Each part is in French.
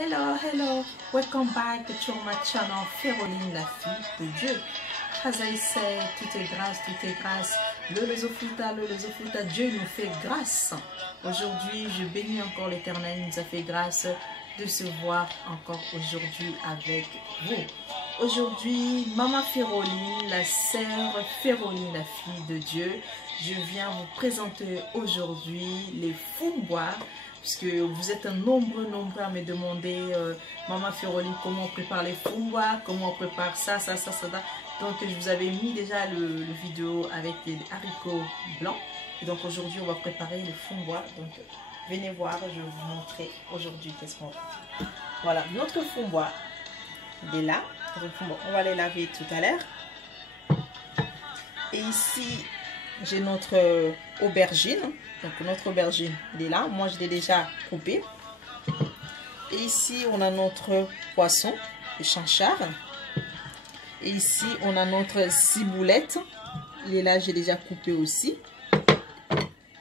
Hello, welcome back to my channel Féroline, la fille de Dieu. As I say, tout est grâce. Le Dieu nous fait grâce. Aujourd'hui, je bénis encore l'Éternel, il nous a fait grâce de se voir encore aujourd'hui avec vous. Aujourd'hui, Maman Féroline, la sœur Féroline, la fille de Dieu, je viens vous présenter aujourd'hui les fumbois. Puisque vous êtes nombreux à me demander Maman Féroline, comment on prépare les fumbois, comment on prépare ça. Donc je vous avais mis déjà le vidéo avec les haricots blancs. Et donc aujourd'hui on va préparer les fumbois. Donc venez voir, je vais vous montrer aujourd'hui qu'est-ce qu'on fait. Voilà, notre fumbois, il est là. On va les laver tout à l'heure. Et ici, j'ai notre aubergine. Donc notre aubergine, il est là. Moi, je l'ai déjà coupé. Et ici, on a notre poisson, le chanchard. Et ici, on a notre ciboulette. Il est là, j'ai déjà coupé aussi.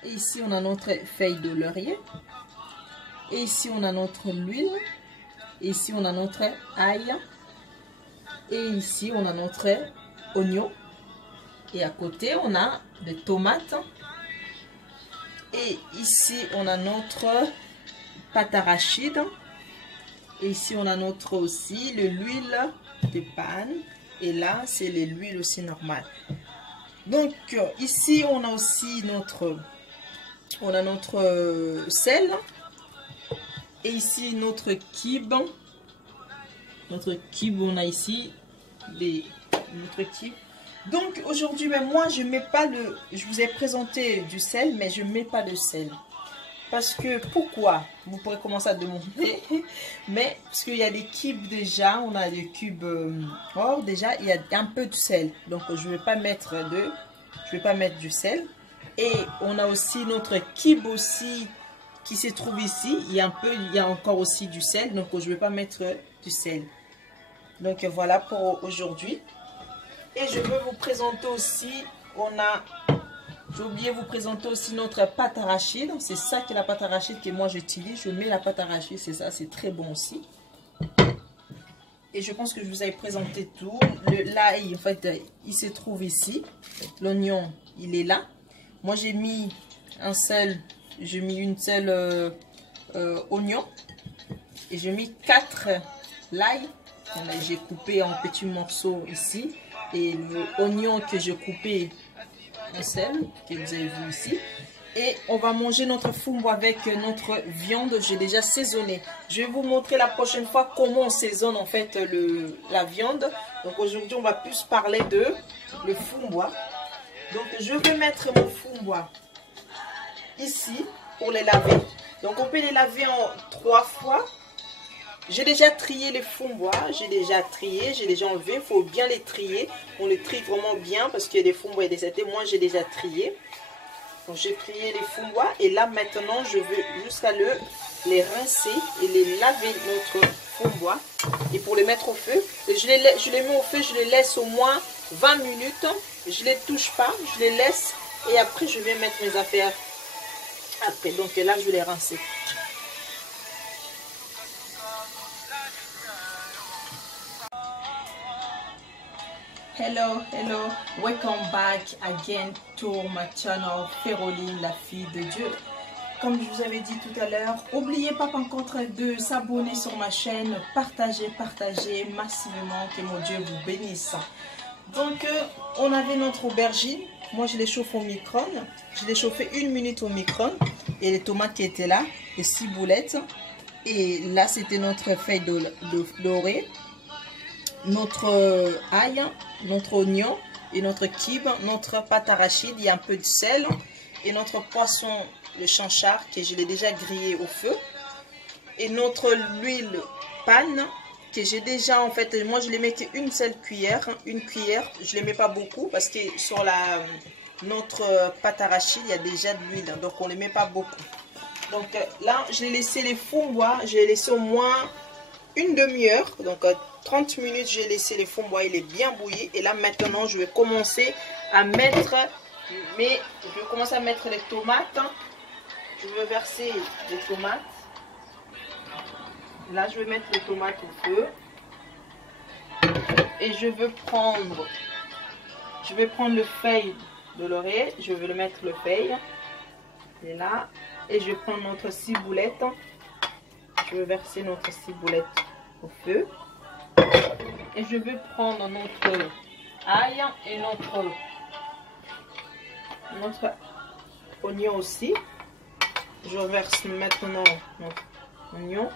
Et ici, on a notre feuille de laurier. Et ici, on a notre huile. Et ici, on a notre ail. Et ici, on a notre oignon. Et à côté, on a des tomates. Et ici, on a notre pâte arachide. Et ici, on a notre aussi l'huile de panne. Et là, c'est l'huile aussi normale. Donc, ici, on a aussi notre sel. Et ici, notre kibe. Notre kibe, on a ici notre kibe. Donc aujourd'hui, moi je mets pas je vous ai présenté du sel, mais je mets pas de sel. Parce que, pourquoi? Vous pourrez commencer à demander. Mais, parce qu'il y a des cubes déjà, on a des cubes or, déjà, il y a un peu de sel. Donc je vais pas mettre du sel. Et on a aussi notre cube aussi, qui se trouve ici. Il y a encore aussi du sel, donc je vais pas mettre du sel. Donc voilà pour aujourd'hui. Et je veux vous présenter aussi, j'ai oublié de vous présenter aussi notre pâte arachide. C'est ça qui est la pâte arachide que moi j'utilise. Je mets la pâte arachide, c'est ça, c'est très bon aussi. Et je pense que je vous avais présenté tout. L'ail, en fait, il se trouve ici. L'oignon, il est là. Moi j'ai mis une seule oignon. Et j'ai mis 4 l'ail. J'ai coupé en petits morceaux ici. Et l'oignon que j'ai coupé en sel, que vous avez vu ici. Et on va manger notre fumbois avec notre viande. J'ai déjà saisonné. Je vais vous montrer la prochaine fois comment on saisonne en fait la viande. Donc aujourd'hui, on va plus parler de le fumbois. Donc je vais mettre mon fumbois ici pour les laver. Donc on peut les laver en 3 fois. J'ai déjà trié les fumbois, j'ai déjà enlevé, il faut bien les trier. On les trie vraiment bien parce qu'il y a des fumbois et des étés. Moi, j'ai déjà trié. Donc, j'ai trié les fumbois et là, maintenant, je veux jusqu'à les rincer et les laver notre fumbois. Et pour les mettre au feu, je les mets au feu, je les laisse au moins 20 minutes. Je ne les touche pas, je les laisse et après, je vais mettre mes affaires après. Donc là, je vais les rincer. Hello, welcome back again to my channel Féroline, la fille de Dieu. Comme je vous avais dit tout à l'heure, n'oubliez pas encore de s'abonner sur ma chaîne, partagez massivement, que mon Dieu vous bénisse. Donc, on avait notre aubergine, moi je l'ai chauffé au micro-ondes, je l'ai chauffé 1 minute au micro-ondes, et les tomates qui étaient là, les ciboulettes, et là c'était notre feuille dorée. Notre ail, notre oignon et notre kibe, notre pâte arachide, il y a un peu de sel et notre poisson, le chanchard que je l'ai déjà grillé au feu et notre huile panne que j'ai déjà en fait, moi je les mettais une seule cuillère, je les mets pas beaucoup parce que sur notre pâte arachide il y a déjà de l'huile donc on les met pas beaucoup. Donc là je l'ai laissé les fumbois, je les laissé au moins une demi-heure, donc 30 minutes j'ai laissé les fumbois, il est bien bouilli et là maintenant je vais commencer à mettre les tomates. Je vais verser les tomates. Là, je vais mettre les tomates au feu. Et je vais prendre le feuille de laurier. Je vais le mettre le feuille. Et là. Et je vais prendre notre ciboulette. Je vais verser notre ciboulette au feu. Et je vais prendre notre ail et notre oignon aussi. Je verse maintenant notre oignon.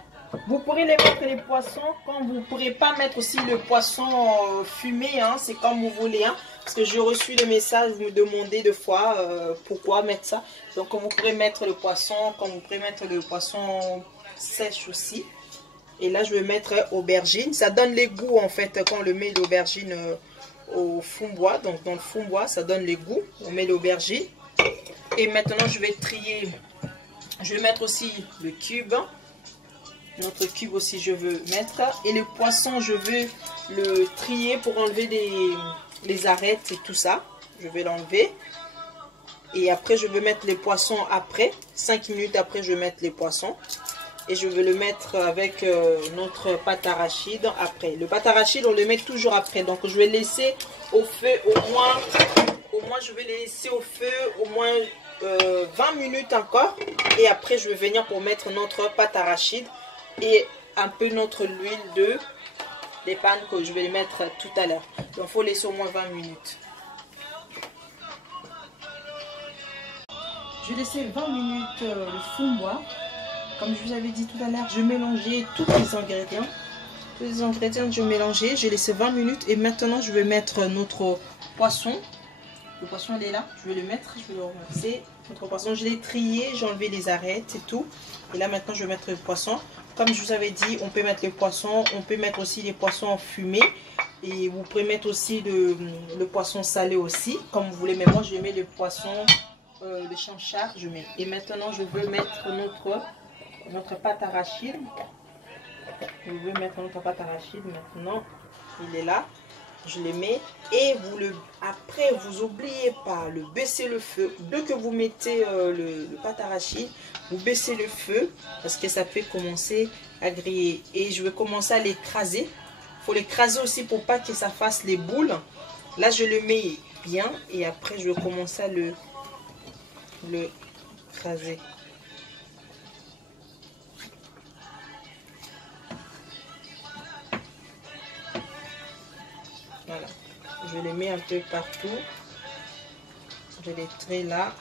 Vous pourrez les mettre les poissons, quand vous ne pourrez pas mettre aussi le poisson fumé, hein, c'est comme vous voulez. Hein, parce que j'ai reçu les messages, vous me demandez deux fois pourquoi mettre ça. Donc vous pourrez mettre le poisson, quand vous pourrez mettre le poisson sèche aussi. Et là je vais mettre aubergine, ça donne les goûts en fait quand on le met l'aubergine au fond bois. Donc dans le fond bois ça donne les goûts, on met l'aubergine. Et maintenant je vais trier, je vais mettre aussi le cube. Notre cube aussi je veux mettre. Et le poisson je veux le trier pour enlever les arêtes et tout ça. Je vais l'enlever. Et après je vais mettre les poissons après. 5 minutes après je vais mettre les poissons. Et je vais le mettre avec notre pâte arachide après. Le pâte arachide on le met toujours après. Donc je vais laisser au feu au moins je vais les laisser au feu au moins 20 minutes encore. Et après je vais venir pour mettre notre pâte arachide. Et un peu notre huile des pannes que je vais mettre tout à l'heure. Donc il faut laisser au moins 20 minutes. Je laissais 20 minutes le fond bois. Comme je vous avais dit tout à l'heure, je mélangeais tous les ingrédients. Tous les ingrédients je mélangeais. J'ai laissé 20 minutes et maintenant je vais mettre notre poisson. Le poisson il est là, je vais le mettre, je vais le remercier. Notre poisson, je l'ai trié, j'ai enlevé les arêtes et tout. Et là maintenant je vais mettre le poisson. Comme je vous avais dit, on peut mettre les poissons, on peut mettre aussi les poissons fumés. Et vous pouvez mettre aussi le poisson salé aussi, comme vous voulez. Mais moi je mets le poisson, le chanchard, je mets. Et maintenant je veux mettre notre pâte arachide. Je veux mettre notre pâte arachide maintenant. Il est là. Je les mets et après vous n'oubliez pas le baisser le feu. Dès que vous mettez le pâte arachide, vous baissez le feu parce que ça peut commencer à griller. Et je vais commencer à l'écraser. Il faut l'écraser aussi pour pas que ça fasse les boules. Là je le mets bien et après je vais commencer à le écraser. Voilà, je les mets un peu partout. Je les trie là.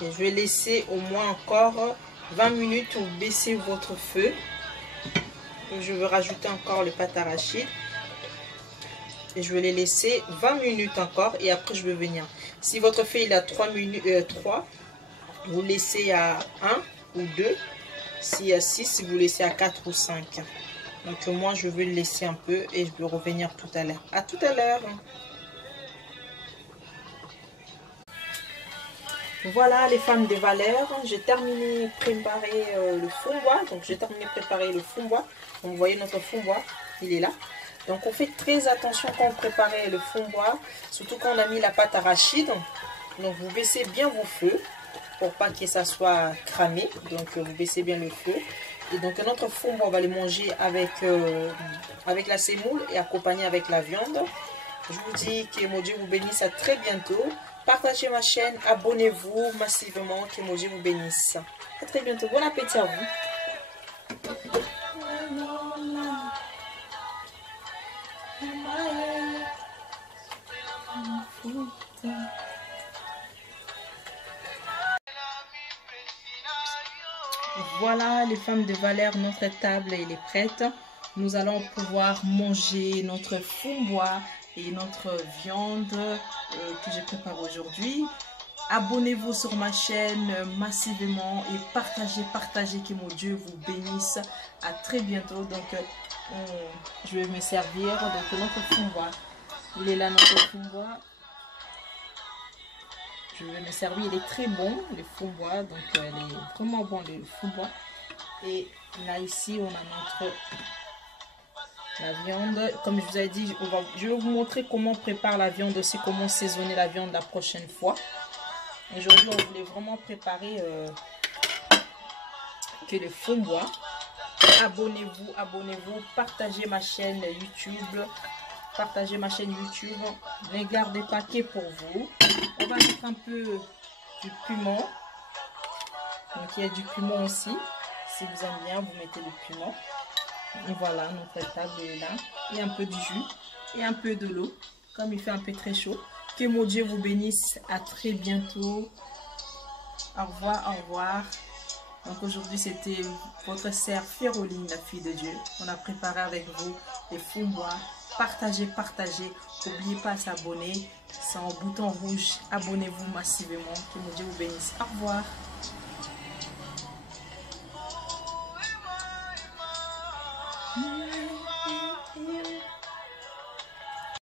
Et je vais laisser au moins encore 20 minutes pour baisser votre feu. Et je vais rajouter encore le pâte arachide. Et je vais les laisser 20 minutes encore. Et après je vais venir. Si votre feu il a 3 minutes, vous laissez à 1 ou 2. S'il y a 6, vous laissez à 4 ou 5. Donc moi je vais le laisser un peu et je vais revenir tout à l'heure. À tout à l'heure. Voilà les femmes de valeur. J'ai terminé de préparer le fond bois. Donc j'ai terminé de préparer le fond bois. Donc vous voyez notre fond bois, il est là. Donc on fait très attention quand on prépare le fond bois. Surtout quand on a mis la pâte arachide. Donc vous baissez bien vos feux pour pas que ça soit cramé. Donc vous baissez bien le feu. Et donc notre fond bois, on va le manger avec la semoule et accompagné avec la viande. Je vous dis que mon Dieu vous bénisse, à très bientôt. Partagez ma chaîne, abonnez-vous massivement, que mon Dieu vous bénisse. À très bientôt, bon appétit à vous. Voilà les femmes de valeur, notre table elle est prête. Nous allons pouvoir manger notre fond bois et notre viande que j'ai préparée aujourd'hui. Abonnez-vous sur ma chaîne massivement et partagez, que mon Dieu vous bénisse. À très bientôt. Donc je vais me servir de notre fond bois. Il est là notre fond bois. Je vais me servir, il est très bon le fond bois, donc il est vraiment bon le fond bois. Et là ici on a la viande. Comme je vous ai dit, je vais vous montrer comment on prépare la viande aussi, comment saisonner la viande la prochaine fois. Aujourd'hui on voulait vraiment préparer que le fond bois. abonnez-vous, abonnez-vous, partagez ma chaîne YouTube. Partagez ma chaîne YouTube. Ne gardez pas que pour vous. On va mettre un peu du piment. Donc il y a du piment aussi. Si vous aimez bien, vous mettez le piment. Et voilà, notre table est là. Et un peu de jus. Et un peu de l'eau. Comme il fait un peu très chaud. Que mon Dieu vous bénisse. À très bientôt. Au revoir, au revoir. Donc aujourd'hui c'était votre sœur Féroline, la fille de Dieu. On a préparé avec vous des fumbois. Partagez, partagez. N'oubliez pas de s'abonner. C'est en bouton rouge. Abonnez-vous massivement. Que mon Dieu vous bénisse. Au revoir.